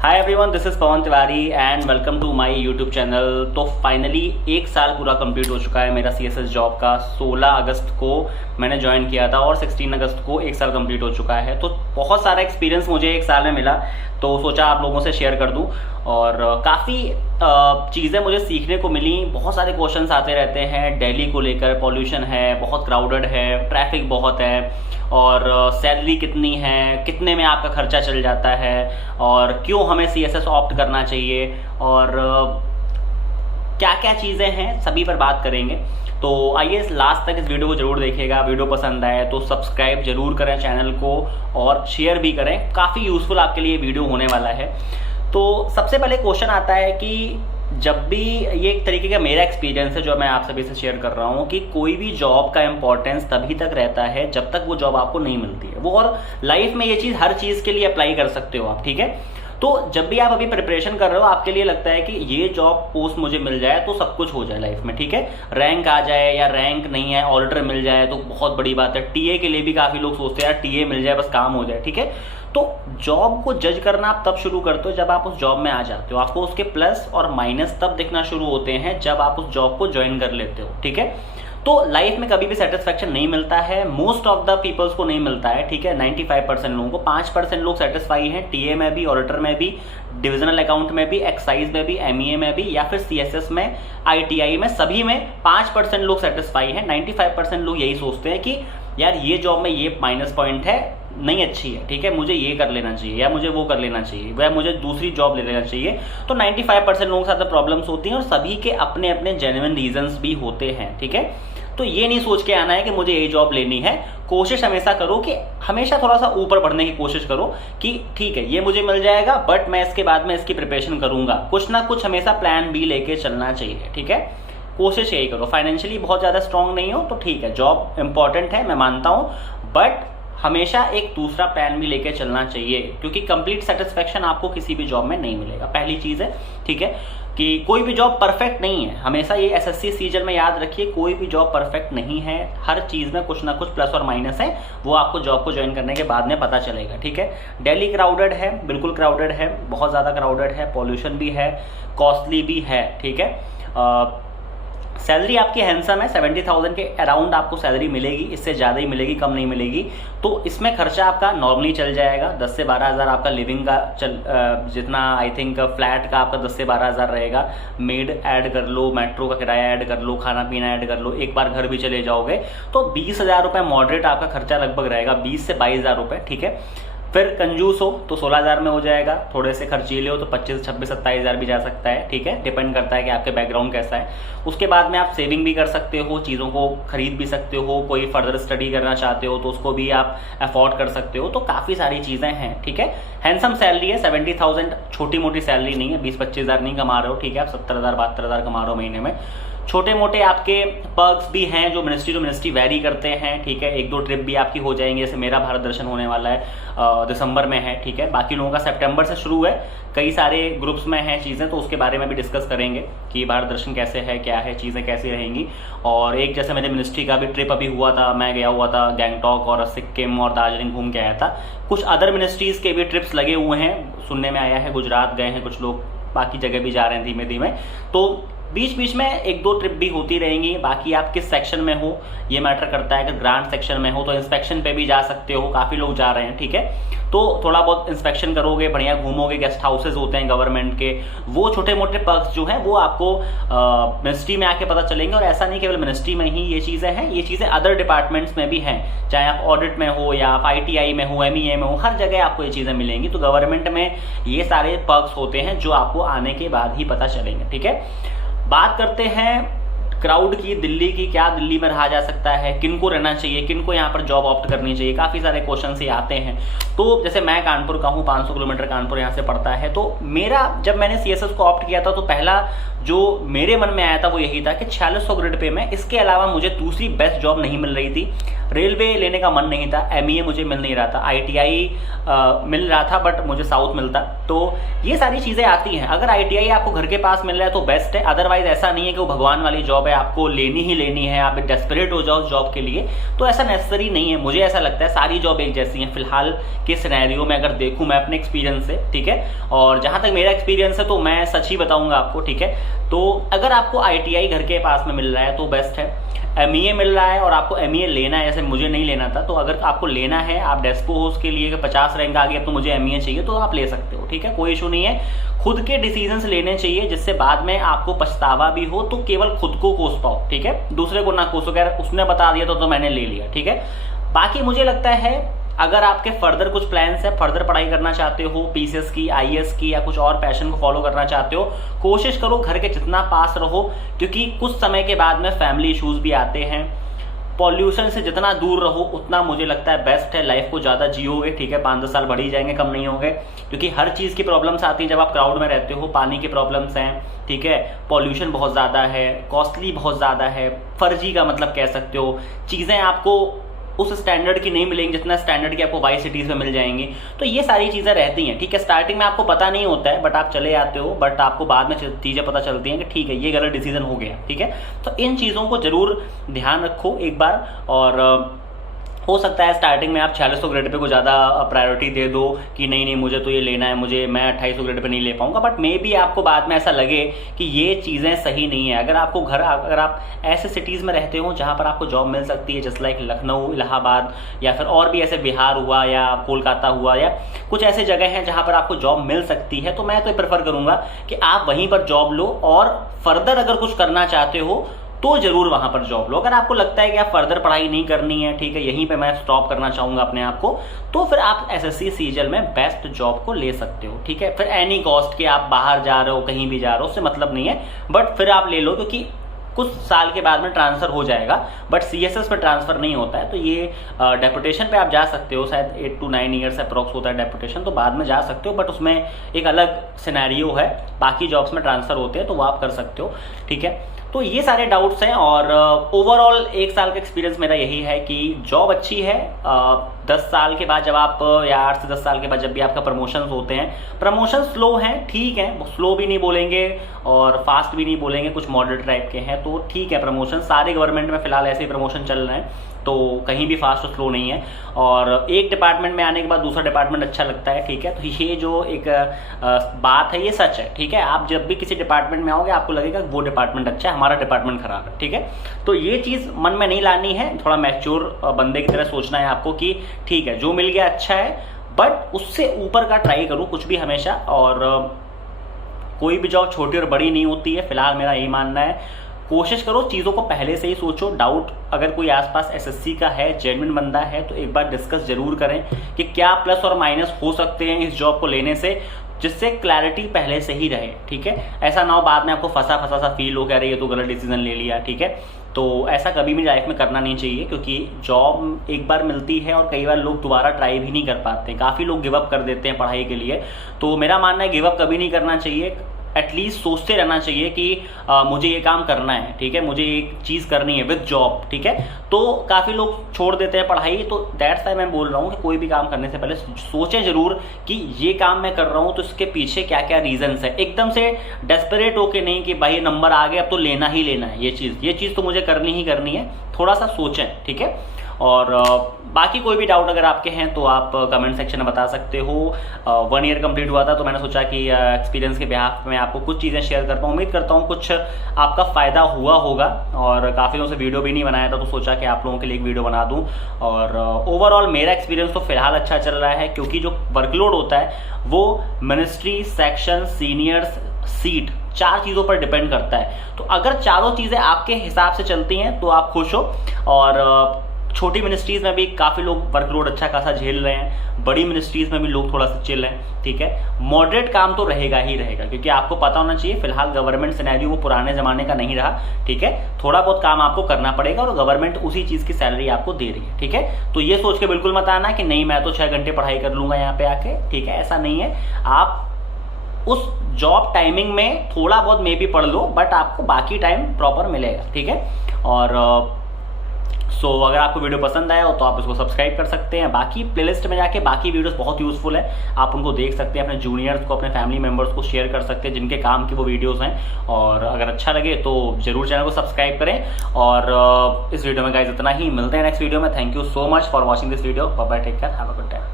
Hi everyone, this is Pawan Tiwari and welcome to my YouTube channel. तो finally एक साल पूरा कंप्लीट हो चुका है मेरा सीएसएस जॉब का। 16 अगस्त को मैंने ज्वाइन किया था और 16 अगस्त को एक साल कंप्लीट हो चुका है। तो बहुत सारा एक्सपीरियंस मुझे एक साल में मिला, तो सोचा आप लोगों से शेयर कर दूं। और काफ़ी चीज़ें मुझे सीखने को मिली। बहुत सारे क्वेश्चंस आते रहते हैं दिल्ली को लेकर। पॉल्यूशन है, बहुत क्राउडेड है, ट्रैफिक बहुत है, और सैलरी कितनी है, कितने में आपका खर्चा चल जाता है, और क्यों हमें सीएसएस ऑप्ट करना चाहिए, और क्या क्या चीज़ें हैं, सभी पर बात करेंगे। तो आइए लास्ट तक इस वीडियो को जरूर देखिएगा। वीडियो पसंद आए तो सब्सक्राइब जरूर करें चैनल को और शेयर भी करें। काफ़ी यूजफुल आपके लिए वीडियो होने वाला है। तो सबसे पहले क्वेश्चन आता है कि जब भी, ये एक तरीके का मेरा एक्सपीरियंस है जो मैं आप सभी से शेयर कर रहा हूँ, कि कोई भी जॉब का इंपॉर्टेंस तभी तक रहता है जब तक वो जॉब आपको नहीं मिलती है वो। और लाइफ में ये चीज़ हर चीज़ के लिए अप्लाई कर सकते हो आप, ठीक है। तो जब भी आप अभी प्रिपरेशन कर रहे हो, आपके लिए लगता है कि ये जॉब पोस्ट मुझे मिल जाए तो सब कुछ हो जाए लाइफ में, ठीक है। रैंक आ जाए या रैंक नहीं है, ऑडिटर मिल जाए तो बहुत बड़ी बात है। टीए के लिए भी काफ़ी लोग सोचते हैं यार टीए मिल जाए बस काम हो जाए, ठीक है। तो जॉब को जज करना आप तब शुरू करते हो जब आप उस जॉब में आ जाते हो। आपको उसके प्लस और माइनस तब दिखना शुरू होते हैं जब आप उस जॉब को ज्वाइन कर लेते हो, ठीक है। तो लाइफ में कभी भी सेटिस्फैक्शन नहीं मिलता है, मोस्ट ऑफ द पीपल्स को नहीं मिलता है, ठीक है। 95% लोगों को, 5% लोग सेटिस्फाई हैं टीए में भी, ऑडिटर में भी, डिविजनल अकाउंट में भी, एक्साइज में भी, एमईए में भी, या फिर सीएसएस में, आईटीआई में, सभी में 5% लोग सेटिस्फाई हैं। 95% लोग यही सोचते हैं कि यार ये जॉब में ये माइनस पॉइंट है, नहीं अच्छी है, ठीक है, मुझे ये कर लेना चाहिए या मुझे वो कर लेना चाहिए या मुझे दूसरी जॉब ले लेना चाहिए। तो 95% लोगों के साथ प्रॉब्लम्स होती हैं और सभी के अपने अपने जेन्युइन रीजंस भी होते हैं, ठीक है। तो ये नहीं सोच के आना है कि मुझे ये जॉब लेनी है। कोशिश हमेशा करो कि हमेशा थोड़ा सा ऊपर बढ़ने की कोशिश करो कि ठीक है ये मुझे मिल जाएगा बट मैं इसके बाद में इसकी प्रिपरेशन करूंगा। कुछ ना कुछ हमेशा प्लान बी लेके चलना चाहिए, ठीक है। कोशिश यही करो। फाइनेंशियली बहुत ज़्यादा स्ट्रांग नहीं हो तो ठीक है, जॉब इंपॉर्टेंट है, मैं मानता हूँ, बट हमेशा एक दूसरा प्लान भी लेके चलना चाहिए, क्योंकि कंप्लीट सेटिस्फेक्शन आपको किसी भी जॉब में नहीं मिलेगा। पहली चीज़ है, ठीक है, कि कोई भी जॉब परफेक्ट नहीं है। हमेशा ये एसएससी सीजन में याद रखिए, कोई भी जॉब परफेक्ट नहीं है। हर चीज़ में कुछ ना कुछ प्लस और माइनस है, वो आपको जॉब को ज्वाइन करने के बाद में पता चलेगा, ठीक है। दिल्ली क्राउडेड है, बिल्कुल क्राउडेड है, बहुत ज़्यादा क्राउडेड है, पॉल्यूशन भी है, कॉस्टली भी है, ठीक है। सैलरी आपकी हैंडसम है, 70,000 के अराउंड आपको सैलरी मिलेगी, इससे ज़्यादा ही मिलेगी, कम नहीं मिलेगी। तो इसमें खर्चा आपका नॉर्मली चल जाएगा। 10 से 12 हज़ार आपका लिविंग का जितना आई थिंक फ्लैट का आपका 10 से 12 हज़ार रहेगा। मेड ऐड कर लो, मेट्रो का किराया ऐड कर लो, खाना पीना ऐड कर लो, एक बार घर भी चले जाओगे तो 20,000 रुपये मॉडरेट आपका खर्चा लगभग रहेगा, 20 से 22,000 रुपये, ठीक है। फिर कंजूस हो तो 16,000 में हो जाएगा, थोड़े से खर्चीले हो तो 25, 26, 27,000 भी जा सकता है, ठीक है। डिपेंड करता है कि आपके बैकग्राउंड कैसा है। उसके बाद में आप सेविंग भी कर सकते हो, चीज़ों को खरीद भी सकते हो, कोई फर्दर स्टडी करना चाहते हो तो उसको भी आप अफोर्ड कर सकते हो। तो काफ़ी सारी चीज़ें हैं, ठीक है। हैंडसम सैलरी है, 70,000 छोटी मोटी सैलरी नहीं है। 20-25 हज़ार नहीं कमा रहे हो, ठीक है, आप 70,000 72,000 कमा रहे हो महीने में। छोटे मोटे आपके पर्क्स भी हैं जो मिनिस्ट्री टू मिनिस्ट्री वैरी करते हैं, ठीक है। 1-2 ट्रिप भी आपकी हो जाएंगे, जैसे मेरा भारत दर्शन होने वाला है दिसंबर में है, ठीक है। बाकी लोगों का सितंबर से शुरू है, कई सारे ग्रुप्स में हैं चीज़ें, तो उसके बारे में भी डिस्कस करेंगे कि भारत दर्शन कैसे है, क्या है, चीज़ें कैसी रहेंगी। और एक जैसे मेरे मिनिस्ट्री का भी ट्रिप अभी हुआ था, मैं गया हुआ था गैंगटॉक और सिक्किम और दार्जिलिंग घूम के आया था। कुछ अदर मिनिस्ट्रीज़ के भी ट्रिप्स लगे हुए हैं, सुनने में आया है गुजरात गए हैं कुछ लोग, बाकी जगह भी जा रहे हैं धीमे धीमे। तो बीच बीच में 1-2 ट्रिप भी होती रहेंगी। बाकी आप किस सेक्शन में हो ये मैटर करता है। अगर ग्रांट सेक्शन में हो तो इंस्पेक्शन पे भी जा सकते हो, काफ़ी लोग जा रहे हैं, ठीक है। तो थोड़ा बहुत इंस्पेक्शन करोगे, बढ़िया घूमोगे, गेस्ट हाउसेज होते हैं गवर्नमेंट के, वो छोटे मोटे पर्क्स जो हैं वो आपको मिनिस्ट्री में आके पता चलेंगे। और ऐसा नहीं केवल मिनिस्ट्री में ही ये चीज़ें हैं, ये चीज़ें अदर डिपार्टमेंट्स में भी हैं, चाहे आप ऑडिट में हो या आप आईटीआई में हो, एमईए में हो, हर जगह आपको ये चीज़ें मिलेंगी। तो गवर्नमेंट में ये सारे पर्क्स होते हैं जो आपको आने के बाद ही पता चलेंगे, ठीक है। बात करते हैं क्राउड की, दिल्ली की। क्या दिल्ली में रहा जा सकता है, किनको रहना चाहिए, किनको यहाँ पर जॉब ऑप्ट करनी चाहिए, काफ़ी सारे क्वेश्चन से आते हैं। तो जैसे मैं कानपुर का हूँ, 500 किलोमीटर कानपुर यहाँ से पड़ता है। तो मेरा जब मैंने सीएसएस को ऑप्ट किया था तो पहला जो मेरे मन में आया था वो यही था कि 4600 ग्रिड पे में, इसके अलावा मुझे दूसरी बेस्ट जॉब नहीं मिल रही थी। रेलवे लेने का मन नहीं था, एमईए मुझे मिल नहीं रहा था, आईटीआई मिल रहा था बट मुझे साउथ मिलता। तो ये सारी चीज़ें आती हैं। अगर आईटीआई आपको घर के पास मिल रहा है तो बेस्ट है, अदरवाइज ऐसा नहीं है कि वो भगवान वाली जॉब है, है, आपको लेनी ही लेनी है, आप डेस्परेट हो जाओ जॉब के लिए, तो ऐसा नेसेसरी नहीं है। मुझे ऐसा लगता है सारी जॉब एक जैसी हैं फिलहाल के सिनेरियो में, अगर देखूं मैं अपने एक्सपीरियंस से, ठीक है। और जहां तक मेरा एक्सपीरियंस है तो मैं सच ही बताऊंगा आपको, ठीक है। तो अगर आपको ITI घर के पास में मिल रहा है तो बेस्ट है। MEA मिल रहा है और आपको MEA लेना है, जैसे मुझे नहीं लेना था, तो अगर आपको लेना है, आप डेस्पो हो उसके लिए 50 रैंक आ गया तो मुझे MEA चाहिए, तो आप ले सकते हो, ठीक है, कोई इशू नहीं है। खुद के डिसीजंस लेने चाहिए जिससे बाद में आपको पछतावा भी हो तो केवल खुद को कोस पाओ, ठीक है, दूसरे को ना कोसो, कह उसने बता दिया तो मैंने ले लिया, ठीक है। बाकी मुझे लगता है अगर आपके फर्दर कुछ प्लान्स है, फर्दर पढ़ाई करना चाहते हो, PCS की, IAS की, या कुछ और पैशन को फॉलो करना चाहते हो, कोशिश करो घर के जितना पास रहो, क्योंकि कुछ समय के बाद में फैमिली इश्यूज भी आते हैं। पॉल्यूशन से जितना दूर रहो उतना मुझे लगता है बेस्ट है, लाइफ को ज़्यादा जियोगे, ठीक है, 5-10 साल बढ़ ही जाएंगे, कम नहीं होंगे, क्योंकि हर चीज़ की प्रॉब्लम्स आती हैं जब आप क्राउड में रहते हो। पानी की प्रॉब्लम्स हैं, ठीक है, पॉल्यूशन बहुत ज़्यादा है, कॉस्टली बहुत ज़्यादा है, फर्जी का मतलब कह सकते हो, चीज़ें आपको उस स्टैंडर्ड की नहीं मिलेंगी जितना स्टैंडर्ड की आपको वाई सिटीज़ में मिल जाएंगी। तो ये सारी चीज़ें रहती हैं, ठीक है। स्टार्टिंग में आपको पता नहीं होता है, बट आप चले आते हो, बट आपको बाद में चीज़ें पता चलती हैं कि ठीक है ये गलत डिसीजन हो गया, ठीक है। तो इन चीज़ों को जरूर ध्यान रखो एक बार। और हो सकता है स्टार्टिंग में आप 4600 ग्रेड पे को ज़्यादा प्रायोरिटी दे दो कि नहीं मुझे तो ये लेना है, मैं 2800 ग्रेड पे नहीं ले पाऊंगा, बट मे बी आपको बाद में ऐसा लगे कि ये चीज़ें सही नहीं है। अगर आप ऐसे सिटीज़ में रहते हो जहाँ पर आपको जॉब मिल सकती है, जस्ट लाइक लखनऊ, इलाहाबाद, या फिर और भी ऐसे बिहार हुआ या कोलकाता हुआ, या कुछ ऐसे जगह हैं जहाँ पर आपको जॉब मिल सकती है, तो मैं तो प्रेफर करूँगा कि आप वहीं पर जॉब लो, और फर्दर अगर कुछ करना चाहते हो तो जरूर वहां पर जॉब लो। अगर आपको लगता है कि आप फर्दर पढ़ाई नहीं करनी है, ठीक है, यहीं पे मैं स्टॉप करना चाहूंगा अपने आप को, तो फिर आप SSC CGL में बेस्ट जॉब को ले सकते हो, ठीक है। फिर एनी कॉस्ट के आप बाहर जा रहे हो, कहीं भी जा रहे हो, उससे मतलब नहीं है, बट फिर आप ले लो, क्योंकि कुछ साल के बाद में ट्रांसफर हो जाएगा, बट CSS पे ट्रांसफर नहीं होता है। तो ये डेपुटेशन पे आप जा सकते हो, शायद 8 to 9 ईयर्स अप्रोक्स होता है डेपुटेशन, तो बाद में जा सकते हो, बट उसमें एक अलग सिनेरियो है। बाकी जॉब्स में ट्रांसफर होते हैं तो वो आप कर सकते हो, ठीक है। तो ये सारे डाउट्स हैं, और ओवरऑल 1 साल का एक्सपीरियंस मेरा यही है कि जॉब अच्छी है। 10 साल के बाद जब आप, या 8 से 10 साल के बाद जब भी आपका प्रमोशन होते हैं, प्रमोशन स्लो हैं, ठीक है, स्लो भी नहीं बोलेंगे और फास्ट भी नहीं बोलेंगे, कुछ मॉडरेट टाइप के हैं, तो ठीक है। प्रमोशन सारे गवर्नमेंट में फिलहाल ऐसे ही प्रमोशन चल रहे हैं, तो कहीं भी फास्ट और स्लो नहीं है। और एक डिपार्टमेंट में आने के बाद दूसरा डिपार्टमेंट अच्छा लगता है, ठीक है। तो ये जो एक बात है ये सच है, ठीक है। आप जब भी किसी डिपार्टमेंट में आओगे आपको लगेगा वो डिपार्टमेंट अच्छा है, हमारा डिपार्टमेंट खराब है, ठीक है। तो ये चीज़ मन में नहीं लानी है, थोड़ा मैच्योर बंदे की तरह सोचना है आपको कि ठीक है जो मिल गया अच्छा है, बट उससे ऊपर का ट्राई करूँ कुछ भी हमेशा। और कोई भी जॉब छोटी और बड़ी नहीं होती है, फिलहाल मेरा यही मानना है। कोशिश करो, चीज़ों को पहले से ही सोचो। डाउट अगर कोई आसपास SSC का है, जेन्युइन बंदा है, तो एक बार डिस्कस जरूर करें कि क्या प्लस और माइनस हो सकते हैं इस जॉब को लेने से, जिससे क्लैरिटी पहले से ही रहे, ठीक है। ऐसा ना हो बाद में आपको फंसा सा फील हो, कह रही है तो गलत डिसीजन ले लिया, ठीक है। तो ऐसा कभी भी लाइफ में करना नहीं चाहिए, क्योंकि जॉब एक बार मिलती है और कई बार लोग दोबारा ट्राई भी नहीं कर पाते। काफ़ी लोग गिव अप कर देते हैं पढ़ाई के लिए, तो मेरा मानना है गिव अप कभी नहीं करना चाहिए। एटलीस्ट सोचते रहना चाहिए कि मुझे ये काम करना है, ठीक है, मुझे एक चीज़ करनी है विद जॉब, ठीक है। तो काफ़ी लोग छोड़ देते हैं पढ़ाई, तो दैट्स वाई मैं बोल रहा हूँ कि कोई भी काम करने से पहले सोचें जरूर कि ये काम मैं कर रहा हूँ तो इसके पीछे क्या क्या रीजंस है। एकदम से डेस्परेट होके नहीं कि भाई नंबर आ गए अब तो लेना ही लेना है, ये चीज़ तो मुझे करनी ही करनी है। थोड़ा सा सोचें, ठीक है। और बाकी कोई भी डाउट अगर आपके हैं तो आप कमेंट सेक्शन में बता सकते हो। 1 ईयर कंप्लीट हुआ था तो मैंने सोचा कि एक्सपीरियंस के बिहाफ में आपको कुछ चीज़ें शेयर करता हूँ। उम्मीद करता हूँ कुछ आपका फ़ायदा हुआ होगा, और काफ़ी दिनों से वीडियो भी नहीं बनाया था तो सोचा कि आप लोगों के लिए एक वीडियो बना दूँ। और ओवरऑल मेरा एक्सपीरियंस तो फिलहाल अच्छा चल रहा है, क्योंकि जो वर्कलोड होता है वो मिनिस्ट्री, सेक्शन, सीनियर्स, सीट, 4 चीज़ों पर डिपेंड करता है। तो अगर चारों चीज़ें आपके हिसाब से चलती हैं तो आप खुश हो। और छोटी मिनिस्ट्रीज़ में भी काफ़ी लोग वर्कलोड अच्छा खासा झेल रहे हैं, बड़ी मिनिस्ट्रीज़ में भी लोग थोड़ा सा चिल हैं, ठीक है। मॉडरेट काम तो रहेगा ही रहेगा, क्योंकि आपको पता होना चाहिए फिलहाल गवर्नमेंट सिनेरियो वो पुराने ज़माने का नहीं रहा, ठीक है। थोड़ा बहुत काम आपको करना पड़ेगा और गवर्नमेंट उसी चीज़ की सैलरी आपको दे रही है, ठीक है। तो ये सोच के बिल्कुल मत आना कि नहीं मैं तो 6 घंटे पढ़ाई कर लूँगा यहाँ पे आके, ठीक है, ऐसा नहीं है। आप उस जॉब टाइमिंग में थोड़ा बहुत मे भी पढ़ लो, बट आपको बाकी टाइम प्रॉपर मिलेगा, ठीक है। और सो अगर आपको वीडियो पसंद आया हो तो आप इसको सब्सक्राइब कर सकते हैं। बाकी प्लेलिस्ट में जाके बाकी वीडियोस बहुत यूजफुल है, आप उनको देख सकते हैं, अपने जूनियर्स को, अपने फैमिली मेम्बर्स को शेयर कर सकते हैं जिनके काम की वो वीडियोस हैं। और अगर अच्छा लगे तो जरूर चैनल को सब्सक्राइब करें। और इस वीडियो में गाइस इतना ही, मिलते हैं नेक्स्ट वीडियो में। Thank you so much for watching this video. Bye bye, take care, have a good time.